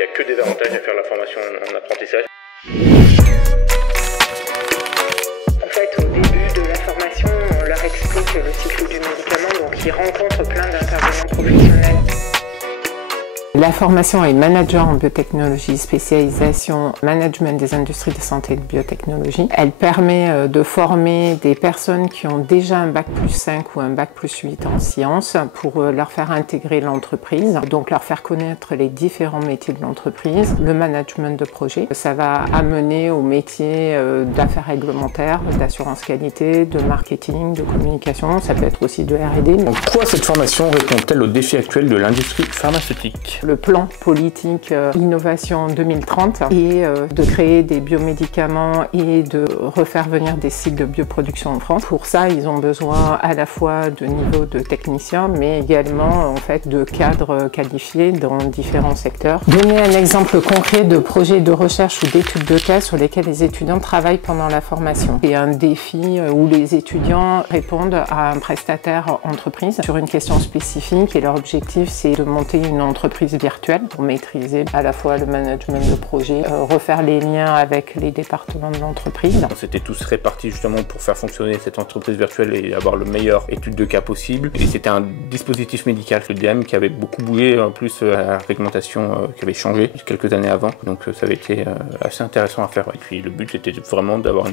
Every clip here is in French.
qu'il n'y a que des avantages à faire la formation en apprentissage. En fait, au début de la formation, on leur explique le cycle du médicament, donc ils rencontrent plein d'intervenants professionnels. La formation est manager en biotechnologie, spécialisation management des industries de santé et de biotechnologie. Elle permet de former des personnes qui ont déjà un bac plus 5 ou un bac plus 8 en sciences pour leur faire intégrer l'entreprise, donc leur faire connaître les différents métiers de l'entreprise, le management de projet. Ça va amener au métier d'affaires réglementaires, d'assurance qualité, de marketing, de communication, ça peut être aussi de R&D. En quoi cette formation répond-elle aux défis actuels de l'industrie pharmaceutique ? Le plan politique innovation 2030 et de créer des biomédicaments et de refaire venir des sites de bioproduction en France. Pour ça, ils ont besoin à la fois de niveau de techniciens, mais également en fait de cadres qualifiés dans différents secteurs. Donner un exemple concret de projet de recherche ou d'études de cas sur lesquels les étudiants travaillent pendant la formation. C'est un défi où les étudiants répondent à un prestataire entreprise sur une question spécifique et leur objectif c'est de monter une entreprise virtuelle pour maîtriser à la fois le management de projet, refaire les liens avec les départements de l'entreprise. On s'était tous répartis justement pour faire fonctionner cette entreprise virtuelle et avoir le meilleur étude de cas possible. Et c'était un dispositif médical, le DM, qui avait beaucoup bougé, en plus la réglementation qui avait changé quelques années avant. Donc ça avait été assez intéressant à faire. Et puis le but était vraiment d'avoir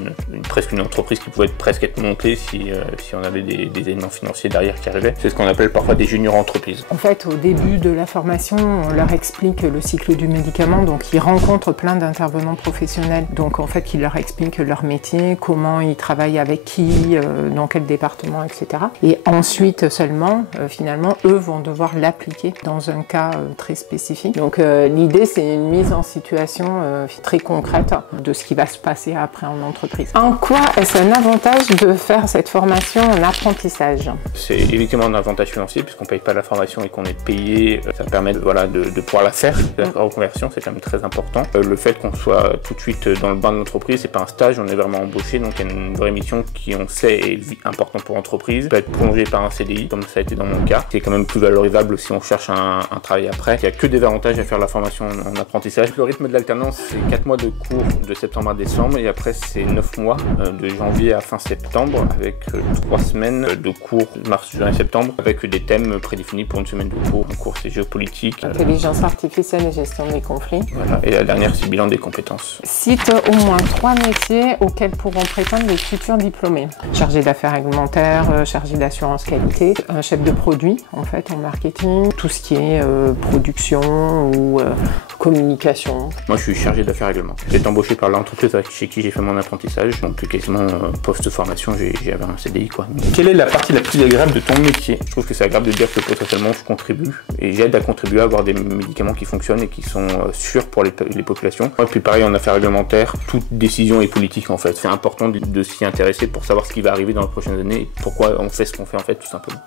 presque une entreprise qui pouvait presque être montée si on avait des éléments financiers derrière qui arrivaient. C'est ce qu'on appelle parfois des juniors entreprises. En fait, au début de la formation, on leur explique le cycle du médicament, donc ils rencontrent plein d'intervenants professionnels, donc en fait ils leur expliquent leur métier, comment ils travaillent avec qui, dans quel département, etc. Et ensuite seulement, finalement, eux vont devoir l'appliquer dans un cas très spécifique. Donc l'idée c'est une mise en situation très concrète de ce qui va se passer après en entreprise. En quoi est-ce un avantage de faire cette formation en apprentissage? C'est évidemment un avantage financier puisqu'on ne paye pas la formation et qu'on est payé, ça permet de pouvoir la faire. La reconversion, c'est quand même très important. Le fait qu'on soit tout de suite dans le bain de l'entreprise, c'est pas un stage, on est vraiment embauché, donc il y a une vraie mission qui, on sait, est importante pour l'entreprise. Peut être prolongée par un CDI, comme ça a été dans mon cas. C'est quand même plus valorisable si on cherche un travail après. Il n'y a que des avantages à faire la formation en apprentissage. Le rythme de l'alternance, c'est 4 mois de cours de septembre à décembre, et après c'est 9 mois de janvier à fin septembre, avec 3 semaines de cours mars, juin et septembre, avec des thèmes prédéfinis pour une semaine de cours. Un cours c'est géopolitique, intelligence artificielle et gestion des conflits. Voilà. Et la dernière, c'est bilan des compétences. Cite au moins 3 métiers auxquels pourront prétendre les futurs diplômés. Chargé d'affaires réglementaires, chargé d'assurance qualité, un chef de produit en fait en marketing, tout ce qui est production ou communication. Moi, je suis chargé d'affaires réglementaires. J'ai été embauché par l'entreprise chez qui j'ai fait mon apprentissage, donc quasiment post-formation, j'avais un CDI quoi. Quelle est la partie la plus agréable de ton métier? Je trouve que c'est agréable de dire que potentiellement je contribue et j'aide à contribuer à avoir des médicaments qui fonctionnent et qui sont sûrs pour les populations. Et puis pareil en affaires réglementaires, toute décision est politique en fait. C'est important de s'y intéresser pour savoir ce qui va arriver dans les prochaines années et pourquoi on fait ce qu'on fait en fait tout simplement.